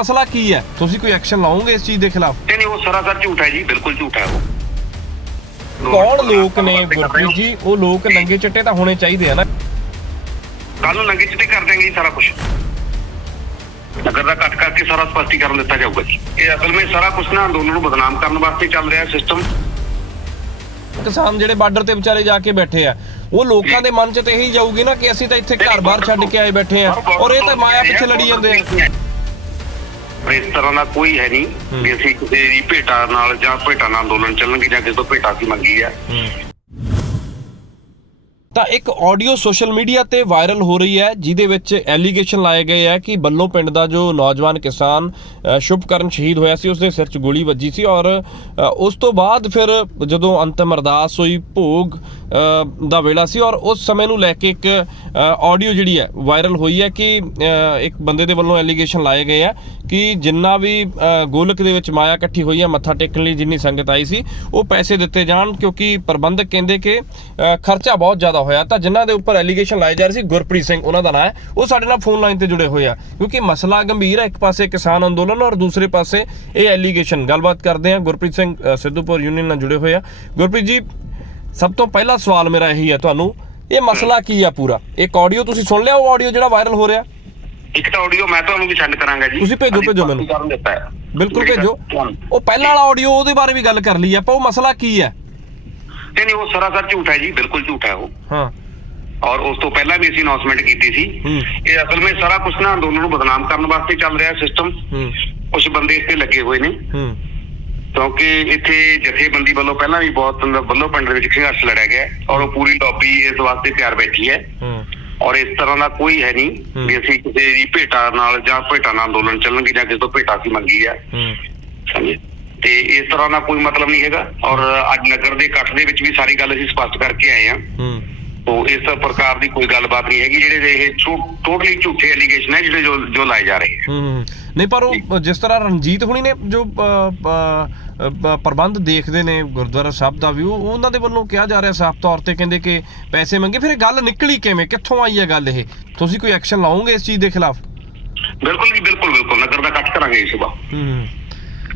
ਮਸਲਾ ਕੀ ਹੈ? ਤੁਸੀਂ ਕੋਈ ਐਕਸ਼ਨ ਲਾਓਗੇ ਇਸ ਚੀਜ਼ ਦੇ ਖਿਲਾਫ? ਨਹੀਂ ਨਹੀਂ ਉਹ ਸਰਾਸਰ ਝੂਠ ਹੈ ਜੀ ਬਿਲਕੁਲ ਝੂਠ ਹੈ ਉਹ। ਕੌਣ ਲੋਕ ਨੇ ਗੁਰਪ੍ਰੀਤ ਜੀ? ਉਹ। ਲੋਕ ਨੰਗੇ ਚਿੱਟੇ ਤਾਂ ਹੋਣੇ ਚਾਹੀਦੇ ਆ ਨਾ। ਕੱਲ ਨੂੰ ਨੰਗੇ ਚਿੱਟੇ ਕਰ ਦੇਣਗੇ ਜੀ ਸਾਰਾ ਕੁਝ ਨਗਰ ਦਾ ਕੱਟ ਕਰਕੇ ਸਾਰਾ ਸਪਸ਼ਟੀਕਰਨ ਦਿੱਤਾ ਜਾਊਗਾ ਜੀ। ਇਹ ਅਸਲ ਵਿੱਚ ਸਾਰਾ ਕੁਝ ਨਾ ਅੰਦੋਲਨ ਨੂੰ ਬਦਨਾਮ ਕਰਨ ਵਾਸਤੇ ਚੱਲ ਰਿਹਾ ਸਿਸਟਮ ਕਿਸਾਨ ਜਿਹੜੇ ਬਾਰਡਰ ਤੇ ਵਿਚਾਰੇ ਜਾ ਕੇ ਬੈਠੇ ਆ ਉਹ ਲੋਕਾਂ ਦੇ ਮਨ 'ਚ ਤੇ ਇਹੀ ਜਾਊਗੀ ਨਾ ਕਿ ਅਸੀਂ ਤਾਂ ਇੱਥੇ ਘਰ-ਬਾਰ ਛੱਡ ਕੇ ਆਏ ਬੈਠੇ ਆ। ਔਰ ਇਹ ਤਾਂ ਮਾਇਆ ਪਿੱਛੇ ਲੜੀ ਜਾਂਦੇ ਆ। ਇਸ ਤਰ੍ਹਾਂ ਦਾ ਕੋਈ ਹੈ ਨਹੀਂ ਵੀ ਅਸੀਂ ਕਿਸੇ ਦੀ ਭੇਟਾ ਨਾਲ ਜਾਂ ਭੇਟਾ ਨਾਲ ਅੰਦੋਲਨ ਚੱਲਣਗੇ ਜਾਂ ਕਿਸੇ ਤੋਂ ਭੇਟਾ ਸੀ ਮੰਗੀ ਹੈ। ਤਾਂ ਇੱਕ ਆਡੀਓ ਸੋਸ਼ਲ ਮੀਡੀਆ ਤੇ ਵਾਇਰਲ ਹੋ ਰਹੀ ਹੈ ਜਿਹਦੇ ਵਿੱਚ ਐਲੀਗੇਸ਼ਨ ਲਾਏ ਗਏ ਹੈ ਕਿ ਬੱਲੋ ਪਿੰਡ ਦਾ ਜੋ ਨੌਜਵਾਨ ਕਿਸਾਨ ਸ਼ੁਭਕਰਨ ਸ਼ਹੀਦ ਹੋਇਆ ਸੀ ਉਸਦੇ ਸਿਰ 'ਚ ਗੋਲੀ ਵੱਜੀ ਸੀ ਔਰ ਉਸ ਤੋਂ ਬਾਅਦ ਫਿਰ ਜਦੋਂ ਅੰਤਮ ਅਰਦਾਸ ਹੋਈ ਭੋਗ ਦਾ ਵੇਲਾ ਸੀ ਔਰ ਉਸ ਸਮੇਂ ਨੂੰ ਲੈ ਕੇ ਇੱਕ ਆਡੀਓ ਜਿਹੜੀ ਹੈ ਵਾਇਰਲ ਹੋਈ ਹੈ ਕਿ ਇੱਕ ਬੰਦੇ ਦੇ ਵੱਲੋਂ ਐਲੀਗੇਸ਼ਨ ਲਾਏ ਗਏ ਆ ਕਿ ਜਿੰਨਾ ਵੀ ਗੋਲਕ ਦੇ ਵਿੱਚ ਮਾਇਆ ਇਕੱਠੀ ਹੋਈ ਹੈ, ਮੱਥਾ ਟੇਕਣ ਲਈ ਜਿੰਨੀ ਸੰਗਤ ਆਈ ਸੀ, ਉਹ ਪੈਸੇ ਦਿੱਤੇ ਜਾਣ ਕਿਉਂਕਿ ਪ੍ਰਬੰਧਕ ਕਹਿੰਦੇ ਕਿ ਖਰਚਾ ਬਹੁਤ ਜ਼ਿਆਦਾ ਹੋਇਆ। ਤਾਂ ਜਿਨ੍ਹਾਂ ਦੇ ਉੱਪਰ ਐਲੀਗੇਸ਼ਨ ਲਾਏ ਜਾ ਰਹੇ ਸੀ, ਗੁਰਪ੍ਰੀਤ ਸਿੰਘ ਉਹਨਾਂ ਦਾ ਨਾਮ ਹੈ, ਉਹ ਸਾਡੇ ਨਾਲ ਫੋਨ ਲਾਈਨ ਤੇ ਜੁੜੇ ਹੋਏ ਆ। ਕਿਉਂਕਿ ਮਸਲਾ ਗੰਭੀਰ ਹੈ, ਇੱਕ ਪਾਸੇ ਕਿਸਾਨ ਅੰਦੋਲਨ ਔਰ ਦੂਸਰੇ ਪਾਸੇ ਇਹ ਐਲੀਗੇਸ਼ਨ ਗੱਲਬਾਤ ਕਰਦੇ ਆ ਗੁਰਪ੍ਰੀਤ ਸਿੰਘ ਸਿੱਧੂਪੁਰ ਯੂਨੀਅਨ ਨਾਲ ਜੁੜੇ ਹੋਏ ਆ। ਗੁਰਪ੍ਰੀਤ ਜੀ ਸਭ ਤੋਂ ਪਹਿਲਾ ਸਵਾਲ ਮੇਰਾ ਇਹੀ ਹੈ ਤੁਹਾਨੂੰ ਇਹ ਮਸਲਾ ਕੀ ਆ ਪੂਰਾ? ਇੱਕ ਆਡੀਓ ਤੁਸੀਂ ਸੁਣ ਲਿਆ ਉਹ ਆਡੀਓ ਜਿਹੜਾ ਵਾਇਰਲ ਹੋ ਰਿਹਾ? ਇੱਕ ਤਾਂ ਆਡੀਓ ਮੈਂ ਤੁਹਾਨੂੰ ਵੀ ਸੈਂਡ ਕਰਾਂਗਾ ਜੀ। ਤੁਸੀਂ ਭੇਜੋ, ਭੇਜੋ ਮੈਨੂੰ। ਬਿਲਕੁਲ ਭੇਜੋ। ਉਹ ਪਹਿਲਾਂ ਵਾਲਾ ਆਡੀਓ ਉਹਦੇ ਬਾਰੇ ਵੀ ਗੱਲ ਕਰ ਲਈ ਆਪਾਂ ਉਹ ਮਸਲਾ ਕੀ ਹੈ? ਨਹੀਂ ਨਹੀਂ ਉਹ ਸਰਾਸਰ ਝੂਠ ਹੈ ਜੀ ਬਿਲਕੁਲ ਝੂਠ ਹੈ ਉਹ। ਹਾਂ। ਔਰ ਉਸ ਤੋਂ ਪਹਿਲਾਂ ਵੀ ਅਸੀਂ ਅਨਾਉਂਸਮੈਂਟ ਕੀਤੀ ਸੀ। ਇਹ ਅਸਲ ਵਿੱਚ ਸਾਰਾ ਕੁਝ ਨਾ ਅੰਦੋਲਨ ਨੂੰ ਬਦਨਾਮ ਕਰਨ ਵਾਸਤੇ ਚੱਲ ਰਿਹਾ ਸਿਸਟਮ ਕੁਝ ਬੰਦੇ ਇਸ ਤੇ ਲੱਗੇ ਹੋਏ ਨੇ। ਹੂੰ। ਕਿਉਂਕਿ ਇੱਥੇ ਜਥੇਬੰਦੀ ਵੱਲੋਂ ਪਹਿਲਾਂ ਵੀ ਬਹੁਤ ਵੱਲੋਂ ਪਿੰਡ ਦੇ ਵਿੱਚ ਸੰਘਰਸ਼ ਲੜਿਆ ਗਿਆ ਔਰ ਉਹ ਪੂਰੀ ਲੌਬੀ ਇਸ ਵਾਸਤੇ ਤਿਆਰ ਬੈਠੀ ਹੈ। ਔਰ ਇਸ ਤਰ੍ਹਾਂ ਦਾ ਕੋਈ ਹੈ ਨਹੀਂ। ਵੀ ਅਸੀਂ ਕਿਸੇ ਦੀ ਭੇਟਾ ਨਾਲ ਜਾਂ ਭੇਟਾ ਨਾਲ ਅੰਦੋਲਨ ਚੱਲਣਗੇ ਜਾਂ ਕਿਸੇ ਤੋਂ ਭੇਟਾ ਸੀ ਮੰਗੀ ਸਮਝੇ ਤੇ ਇਸ ਤਰ੍ਹਾਂ ਦਾ ਕੋਈ ਮਤਲਬ ਨਹੀਂ ਹੈਗਾ ਔਰ ਅੱਜ ਨਗਰ ਦੇ ਇਕੱਠ ਦੇ ਵਿੱਚ ਵੀ ਸਾਰੀ ਗੱਲ ਅਸੀਂ ਸਪਸ਼ਟ ਕਰਕੇ ਆਏ ਹੂੰ। ਤੋ ਇਸ ਪ੍ਰਕਾਰ ਦੀ ਕੋਈ ਗੱਲਬਾਤ ਨਹੀਂ ਹੈਗੀ ਜਿਹੜੇ ਇਹ ਟੋਟਲੀ ਝੂਠੇ ਐਲੀਗੇਸ਼ਨ ਹੈ ਜਿਹੜੇ ਜੋ ਜੋ ਲਾਏ ਜਾ ਰਹੇ ਹੈ। ਹੂੰ ਨਹੀਂ ਪਰ ਉਹ ਜਿਸ ਤਰ੍ਹਾਂ ਰਣਜੀਤ ਹੁਣੀ ਨੇ ਜੋ ਪ੍ਰਬੰਧ ਦੇਖਦੇ ਨੇ ਗੁਰਦੁਆਰਾ ਸਾਹਿਬ ਦਾ ਵੀ ਉਹ ਉਹਨਾਂ ਦੇ ਵੱਲੋਂ ਕਿਹਾ ਜਾ ਰਿਹਾ ਸਾਫ਼ ਤੌਰ ਤੇ ਕਹਿੰਦੇ ਕਿ ਪੈਸੇ ਮੰਗੇ। ਫਿਰ ਇਹ ਗੱਲ ਨਿਕਲੀ ਕਿਵੇਂ? ਕਿੱਥੋਂ ਆਈ ਹੈ ਗੱਲ ਇਹ? ਤੁਸੀਂ ਕੋਈ ਐਕਸ਼ਨ ਲਾਓਗੇ ਇਸ ਚੀਜ਼ ਦੇ ਖਿਲਾਫ? ਬਿਲਕੁਲ ਜੀ ਬਿਲਕੁਲ ਬਿਲਕੁਲ। ਨਗਰ ਦਾ ਇਕੱਠ ਕਰਾਂਗੇ ਇਸ ਵਾਰ। ਹੂੰ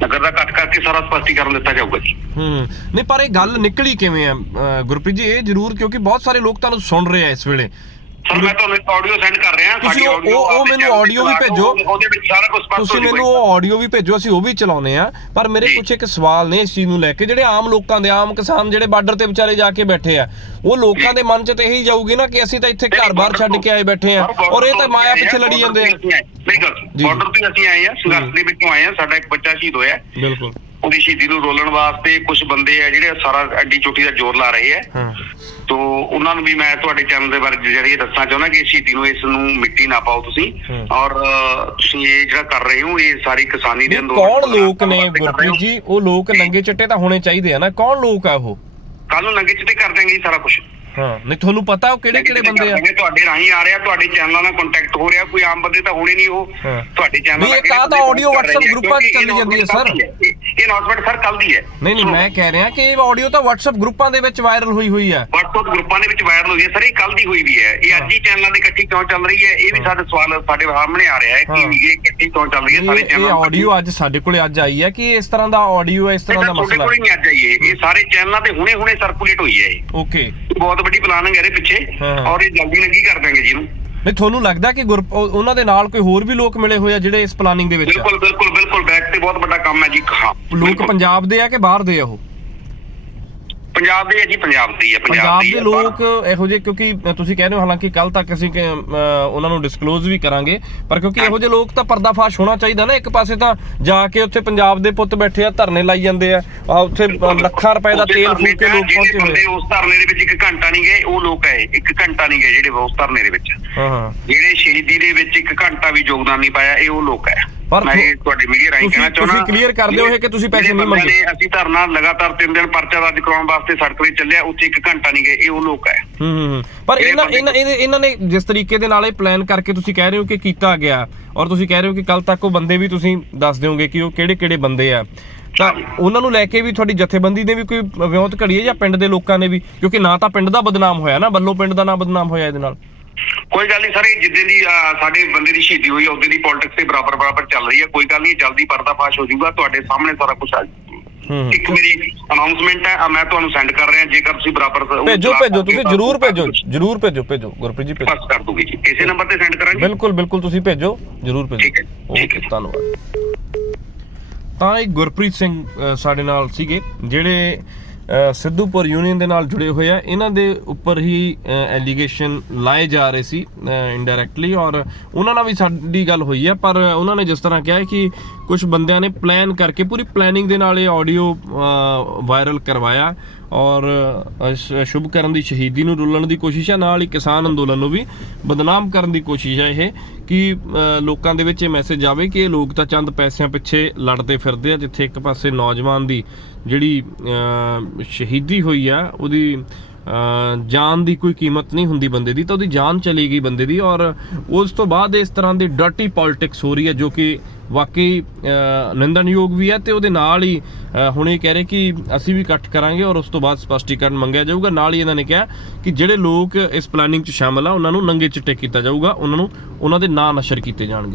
ਨਗਰ ਦਾ ਕਰਕੇ ਸਾਰਾ ਸਪਸ਼ਟੀਕਰਨ ਦਿੱਤਾ ਜਾਊਗਾ ਜੀ। ਹੂੰ ਨਹੀਂ ਪਰ ਇਹ ਗੱਲ ਨਿਕਲੀ ਕਿਵੇਂ ਆ ਅ, ਗੁਰਪ੍ਰੀਤ ਜੀ ਇਹ ਜ਼ਰੂਰ ਕਿਉਂਕਿ ਬਹੁਤ ਸਾਰੇ ਲੋਕ ਤੁਹਾਨੂੰ ਸੁਣ ਰਹੇ ਆ ਇਸ ਵੇਲੇ। ਸਰ ਮੈਂ ਤੁਹਾਨੂੰ ਆਡੀਓ ਸੈਂਡ ਕਰ ਰਿਹਾ ਉਹ- audio ਉਹ- ਮੈਨੂੰ audio ਵੀ ਭੇਜੋ। ਉਹਦੇ ਵਿੱਚ ਸਾਰਾ ਕੁਝ ਸਪਸ਼ਟ ਤੁਸੀਂ ਹੋ ਮੈਨੂੰ ਉਹ ਆਡੀਓ ਵੀ ਭੇਜੋ ਅਸੀਂ ਉਹ ਵੀ ਚਲਾਉਨੇ ਆ ਪਰ ਮੇਰੇ। ਕੁਝ ਇੱਕ ਸਵਾਲ ਨੇ ਇਸ ਚੀਜ਼ ਨੂੰ ਲੈ ਕੇ ਜਿਹੜੇ ਆਮ ਲੋਕਾਂ ਦੇ ਆਮ ਕਿਸਾਨ ਜਿਹੜੇ ਬਾਰਡਰ ਤੇ ਵਿਚਾਰੇ ਜਾ ਕੇ ਬੈਠੇ ਆ ਉਹ ਲੋਕਾਂ ਦੇ ਮਨ 'ਚ ਤੇ ਇਹੀ ਜਾਊਗੀ ਨਾ ਕਿ ਅਸੀਂ ਤਾਂ ਇੱਥੇ ਘਰ-ਬਾਰ ਛੱਡ ਕੇ ਆਏ ਬੈਠੇ ਆ। ਔਰ ਇਹ ਤਾਂ ਮਾਇਆ ਪਿੱਛੇ ਲੜੀ ਜਾਂਦੇ ਆ। ਬਾਰਡਰ ਤੇ ਅਸੀਂ ਆਏ ਆ ਸੰਘਰਸ਼ ਦੇ ਵਿੱਚੋਂ ਆਏ ਆ ਸਾਡਾ ਇੱਕ ਬੱਚਾ ਸ਼ਹੀਦ ਹੋਇਆ। ਬਿਲਕੁਲ। ਉਹਦੀ ਸ਼ਹੀਦੀ ਨੂੰ ਰੋਲਣ ਵਾਸਤੇ ਕੁਝ ਬੰਦੇ ਆ ਜਿਹੜੇ ਸਾਰਾ ਐਡੀ ਚੋਟੀ ਦਾ ਜ਼ੋਰ ਲਾ ਰਹੇ ਆ। ਹਾਂ। ਤੋ ਉਹਨਾਂ ਨੂੰ ਵੀ ਮੈਂ ਤੁਹਾਡੇ ਚੈਨਲ ਦੇ ਬਾਰੇ ਜਰੀਏ ਦੱਸਣਾ ਚਾਹੁੰਦਾ ਕਿ ਸ਼ਹੀਦੀ ਨੂੰ ਇਸ ਨੂੰ ਮਿੱਟੀ ਨਾ ਪਾਓ ਤੁਸੀਂ। ਔਰ ਤੁਸੀਂ ਇਹ ਜਿਹੜਾ ਕਰ ਰਹੇ ਹੋ ਇਹ ਸਾਰੀ ਕਿਸਾਨੀ ਦੇ ਅੰਦੋਲਨ ਕੌਣ ਲੋਕ ਨੇ ਗੁਰਪ੍ਰੀਤ। ਜੀ? ਉਹ ਲੋਕ ਨੰਗੇ ਚਿੱਟੇ ਤਾਂ ਹੋਣੇ ਚਾਹੀਦੇ ਆ ਨਾ। ਕੌਣ ਲੋਕ ਆ ਉਹ? ਕੱਲ ਨੂੰ ਨੰਗੇ ਚਿੱਟੇ ਕਰ ਦੇਣਗੇ ਸਾਰਾ ਕੁਝ ਹਾਂ ਨਹੀਂ ਤੁਹਾਨੂੰ ਪਤਾ ਉਹ ਕਿਹੜੇ ਕਿਹੜੇ ਬੰਦੇ ਆ ਤੁਹਾਡੇ ਰਾਹੀਂ ਆ ਰਿਹਾ ਤੁਹਾਡੇ ਚੈਨਲਾਂ ਨਾਲ ਕੰਟੈਕਟ ਹੋ ਰਿਹਾ ਕੋਈ ਆਮ ਬੰਦੇ ਤਾਂ ਹੋਣੇ ਨਹੀਂ ਉਹ। ਤੁਹਾਡੇ ਚੈਨਲ ਨਹੀਂ, ਇਹ ਤਾਂ audio WhatsApp ਗਰੁੱਪਾਂ 'ਚ ਚੱਲੀ ਜਾਂਦੀ ਹੈ, ਸਰ। ਇਹ ਅਨਾਉਂਸਮੈਂਟ ਸਰ ਕੱਲ ਦੀ ਹੈ। ਨਹੀਂ ਨਹੀਂ ਮੈਂ ਕਹਿ ਰਿਹਾ ਕਿ ਇਹ ਆਡੀਓ ਤਾਂ WhatsApp ਗਰੁੱਪਾਂ ਦੇ ਵਿੱਚ ਵਾਇਰਲ ਹੋਈ ਹੋਈ ਆ WhatsApp ਗਰੁੱਪਾਂ ਦੇ ਵਿੱਚ ਵਾਇਰਲ ਹੋਈ ਹੈ। ਸਰ ਇਹ ਕੱਲ ਦੀ ਹੋਈ ਵੀ ਹੈ। ਇਹ ਅੱਜ ਹੀ ਚੈਨਲਾਂ ਦੀ ਇਕੱਠੀ ਕਿਉਂ ਚੱਲ ਰਹੀ ਹੈ। ਇਹ ਵੀ ਸਾਡੇ ਸਵਾਲ ਸਾਡੇ ਸਾਹਮਣੇ ਆ ਰਿਹਾ ਹੈ ਹਾਂ। ਕਿ ਇਹ ਇਕੱਠੀ ਕਿਉਂ ਚੱਲ ਰਹੀ ਹੈ ਸਾਰੇ ਇਹ ਇਹ ਚੈਨਲ ਆਡੀਓ ਅੱਜ ਸਾਡੇ ਕੋਲੇ ਅੱਜ ਆਈ ਹੈ ਕਿ ਇਸ ਤਰ੍ਹਾਂ ਦਾ ਆਡੀਓ ਹੈ ਇਸ ਤਰ੍ਹਾਂ ਦਾ ਮਸਲਾ ਹੀ? ਨਹੀਂ ਅੱਜ ਆਈ ਇਹ ਇਹ ਸਾਰੇ ਚੈਨਲਾਂ ਤੇ ਹੁਣੇ ਹੁਣੇ ਸਰਕੂਲੇਟ ਹੋਈ ਹੈ ਇਹ। ਓਕੇ। ਬਹੁਤ ਵੱਡੀ ਪਲਾਨਿੰਗ ਹੈ ਇਹਦੇ ਪਿੱਛੇ। ਹਾਂ। ਔਰ ਇਹ ਜਲਦੀ ਲੱਗੀ ਕਰ ਦਾਂਗੇ ਜੀ ਇਹਨੂੰ। ਨਹੀਂ ਤੁਹਾਨੂੰ ਲੱਗਦਾ ਕਿ ਉਹਨਾਂ ਦੇ ਨਾਲ ਕੋਈ ਹੋਰ ਵੀ ਲੋਕ ਮਿਲੇ ਹੋਏ ਆ ਜਿਹੜੇ ਇਸ ਪਲਾਨਿੰਗ ਦੇ ਵਿੱਚ? ਬਿਲਕੁਲ ਬਿਲਕੁਲ। ਬੈਕ ਤੇ ਬਹੁਤ ਵੱਡਾ ਕੰਮ ਹੈ ਜੀ ਹਾਂ ਲੋਕ। ਪੰਜਾਬ ਦੇ ਆ ਕਿ ਬਾਹਰ ਦੇ ਆ ਉਹ? ਪੰਜਾਬ ਦੇ ਹੈ ਜੀ ਪੰਜਾਬ ਦੀ ਹੈ ਪੰਜਾਬ ਦੀ। ਲੋਕ ਇਹੋ ਜਿਹੇ ਕਿਉਂਕਿ ਤੁਸੀਂ ਕਹਿ ਰਹੇ ਹੋ ਹਾਲਾਂਕਿ ਕੱਲ ਤੱਕ ਅਸੀਂ ਉਹਨਾਂ ਨੂੰ ਡਿਸਕਲੋਜ਼ ਵੀ ਕਰਾਂਗੇ ਪਰ ਕਿਉਂਕਿ ਇਹੋ ਜਿਹੇ ਲੋਕ ਤਾਂ ਪਰਦਾਫਾਸ਼ ਹੋਣਾ ਚਾਹੀਦਾ ਨਾ ਇੱਕ ਪਾਸੇ ਤਾਂ ਜਾ ਕੇ ਉੱਥੇ ਪੰਜਾਬ ਦੇ ਪੁੱਤ ਬੈਠੇ ਆ ਧਰਨੇ ਲਾਈ ਜਾਂਦੇ ਆ ਆ ਉੱਥੇ ਲੱਖਾਂ ਰੁਪਏ ਦਾ ਤੇਲ ਫੂਕ ਕੇ ਲੋਕ ਪਹੁੰਚੇ ਹੋਏ ਉਸ ਧਰਨੇ ਦੇ ਵਿੱਚ ਇੱਕ ਘੰਟਾ ਨਹੀਂ ਗਏ ਉਹ ਲੋਕ ਹੈ ਇੱਕ ਘੰਟਾ ਨਹੀਂ ਗਏ ਜਿਹੜੇ ਉਸ ਧਰਨੇ ਦੇ ਵਿੱਚ। ਹਾਂ ਹਾਂ। ਜਿਹੜੇ ਸ਼ਹੀਦੀ ਦੇ ਵਿੱਚ ਇੱਕ ਘੰਟਾ ਵੀ ਯੋਗਦਾਨ ਨਹੀਂ ਪਾਇਆ ਇਹ ਉਹ ਲੋਕ ਹੈ। ਪਰ ਮੈਂ ਤੁਹਾਡੀ ਮੀਡੀਆ ਰਾਹੀਂ ਤੁਸੀਂ- ਕਹਿਣਾ ਚਾਹੁੰਦਾ ਤੁਸੀਂ clear ਕਰ ਦਿਓ ਇਹ ਕਿ ਤੁਸੀਂ ਪੈਸੇ ਜਿਹੜੇ ਨਹੀਂ ਬੰਦਿਆਂ ਮੰਗੇ। ਨੇ ਅਸੀਂ ਧਰਨਾ ਲਗਾਤਾਰ ਤਿੰਨ ਦਿਨ ਪਰਚਾ ਦਰਜ ਕਰਾਉਣ ਵਾਸਤੇ ਸੜਕ ਤੇ ਚੱਲਿਆ ਉੱਥੇ ਇੱਕ ਘੰਟਾ ਨਹੀਂ ਗਏ ਇਹ ਉਹ ਲੋਕ ਹੈ। ਹੂੰ ਹੂੰ ਹੂੰ। ਪਰ ਜਿਹੜੇ ਇਹਨਾਂ ਬੰਦੇ- ਇਹਨਾਂ ਇਹਨਾਂ- ਇਹਨਾਂ ਨੇ ਜਿਸ ਤਰੀਕੇ ਦੇ ਨਾਲ ਇਹ ਪਲਾਨ ਕਰਕੇ ਤੁਸੀਂ ਕਹਿ ਰਹੇ ਹੋ ਕਿ ਕੀਤਾ ਗਿਆ ਔਰ ਤੁਸੀਂ ਕਹਿ ਰਹੇ ਹੋ ਕਿ ਕੱਲ ਤੱਕ ਉਹ ਬੰਦੇ ਵੀ ਤੁਸੀਂ ਦੱਸ ਦਿਓਗੇ ਕਿ ਉਹ ਕਿਹੜੇ ਕਿਹੜੇ ਬੰਦੇ ਆ। ਤਾਂ ਉਹਨਾਂ ਨੂੰ ਲੈ ਕੇ ਵੀ ਤੁਹਾਡੀ ਜਥੇਬੰਦੀ ਨੇ ਵੀ ਕੋਈ ਵਿਉਂਤ ਘੜੀ ਹੈ ਜਾਂ ਪਿੰਡ ਦੇ ਲੋਕਾਂ ਨੇ ਵੀ? ਕਿਉਂਕਿ ਨਾ ਤਾਂ ਪਿੰਡ ਦਾ ਬਦਨਾਮ ਹੋਇਆ ਨਾ ਬੱਲੋ ਪਿੰਡ ਦਾ ਨਾ ਬਦਨਾਮ ਹੋਇਆ ਇਹਦੇ ਨਾਲ। ਕੋਈ ਗੱਲ ਨਹੀਂ ਸਰ ਇਹ ਜਿੱਦਾਂ ਦੀ ਸਾਡੇ ਬੰਦੇ ਦੀ ਸ਼ਹੀਦੀ ਹੋਈ ਉਹਦੇ ਦੀ ਪੋਲਿਟਿਕਸ ਤੇ ਬਰਾਬਰ ਬਰਾਬਰ ਚੱਲ ਰਹੀ ਹੈ ਕੋਈ ਗੱਲ ਨਹੀਂ ਜਲਦੀ ਪਰਦਾਫਾਸ਼ ਹੋ ਜਾਊਗਾ ਤੁਹਾਡੇ ਸਾਹਮਣੇ ਸਾਰਾ ਕੁਝ ਆ ਜਾਊਗਾ ਇੱਕ ਮੇਰੀ ਅਨਾਉਂਸਮੈਂਟ ਹੈ ਮੈਂ ਤੁਹਾਨੂੰ ਸੈਂਡ ਕਰ ਰਿਹਾ ਜੇਕਰ ਤੁਸੀਂ ਬਰਾਬਰ ਭੇਜੋ ਭੇਜੋ ਤੁਸੀਂ ਜਰੂਰ ਭੇਜੋ ਜਰੂਰ ਭੇਜੋ ਭੇਜੋ ਗੁਰਪ੍ਰੀਤ ਜੀ ਭੇਜੋ। ਕਰ ਦੂਗੀ ਜੀ ਇਸੇ ਨੰਬਰ ਤੇ ਸੈਂਡ ਕਰਾਂਗੇ? ਬਿਲਕੁਲ ਬਿਲਕੁਲ ਤੁਸੀਂ ਭੇਜੋ ਜਰੂਰ ਭੇਜੋ। ਠੀਕ ਹੈ, ਠੀਕ ਹੈ। ਧੰਨਵਾਦ। ਤਾਂ ਇਹ ਗੁਰਪ੍ਰੀਤ ਸਿੰਘ ਸਾਡੇ ਨਾਲ ਸੀਗੇ ਜਿਹੜੇ ਸਿੱਧੂਪੁਰ ਯੂਨੀਅਨ ਦੇ ਨਾਲ ਜੁੜੇ ਹੋਏ ਆ। ਇਹਨਾਂ ਦੇ ਉੱਪਰ ਹੀ ਐਲੀਗੇਸ਼ਨ ਲਾਏ ਜਾ ਰਹੇ ਸੀ ਇਨਡਾਇਰੈਕਟਲੀ ਔਰ ਉਹਨਾਂ ਨਾਲ ਵੀ ਸਾਡੀ ਗੱਲ ਹੋਈ ਹੈ ਪਰ ਉਹਨਾਂ ਨੇ ਜਿਸ ਤਰ੍ਹਾਂ ਕਿਹਾ ਕਿ ਕੁਝ ਬੰਦਿਆਂ ਨੇ ਪਲਾਨ ਕਰਕੇ ਪੂਰੀ ਪਲੈਨਿੰਗ ਦੇ ਨਾਲ ਇਹ ਆਡੀਓ ਵਾਇਰਲ ਕਰਵਾਇਆ। ਔਰ ਸ਼ੁਭ ਕਰਨ ਦੀ ਸ਼ਹੀਦੀ ਨੂੰ ਰੁਲਣ ਦੀ ਕੋਸ਼ਿਸ਼ ਹੈ, ਨਾਲ ਹੀ ਕਿਸਾਨ ਅੰਦੋਲਨ ਨੂੰ ਵੀ ਬਦਨਾਮ ਕਰਨ ਦੀ ਕੋਸ਼ਿਸ਼ ਹੈ ਇਹ, ਕਿ ਲੋਕਾਂ ਦੇ ਵਿੱਚ ਇਹ ਮੈਸੇਜ ਆਵੇ ਕਿ ਇਹ ਲੋਕ ਤਾਂ ਚੰਦ ਪੈਸਿਆਂ ਪਿੱਛੇ ਲੜਦੇ ਫਿਰਦੇ ਆ, ਜਿੱਥੇ ਇੱਕ ਪਾਸੇ ਨੌਜਵਾਨ ਦੀ ਜਿਹੜੀ ਸ਼ਹੀਦੀ ਹੋਈ ਆ, ਉਹਦੀ ਜਾਨ ਦੀ ਕੋਈ ਕੀਮਤ ਨਹੀਂ ਹੁੰਦੀ ਬੰਦੇ ਦੀ, ਤਾਂ ਉਹਦੀ ਜਾਨ ਚਲੀ ਗਈ ਬੰਦੇ ਦੀ ਔਰ ਉਸ ਤੋਂ ਬਾਅਦ ਇਸ ਤਰ੍ਹਾਂ ਦੀ ਡਰਟੀ ਪੋਲਿਟਿਕਸ ਹੋ ਰਹੀ ਹੈ ਜੋ ਕਿ ਵਾਕਈ ਨਿੰਦਣਯੋਗ ਵੀ ਹੈ ਤੇ ਉਹਦੇ ਨਾਲ ਹੀ ਹੁਣ ਇਹ ਕਹਿ ਰਹੇ ਕਿ ਅਸੀਂ ਵੀ ਇਕੱਠ ਕਰਾਂਗੇ ਔਰ ਉਸ ਤੋਂ ਬਾਅਦ ਸਪਸ਼ਟੀਕਰਨ ਮੰਗਿਆ ਜਾਊਗਾ। ਨਾਲ ਹੀ ਇਹਨਾਂ ਨੇ ਕਿਹਾ ਕਿ ਜਿਹੜੇ ਲੋਕ ਇਸ ਪਲਾਨਿੰਗ 'ਚ ਸ਼ਾਮਲ ਆ, ਉਹਨਾਂ ਨੂੰ ਨੰਗੇ ਚਿੱਟੇ ਕੀਤਾ ਜਾਊਗਾ, ਉਹਨਾਂ ਨੂੰ, ਉਹਨਾਂ ਦੇ ਨਾਂ ਨਸ਼ਰ ਕੀਤੇ ਜਾਣਗੇ।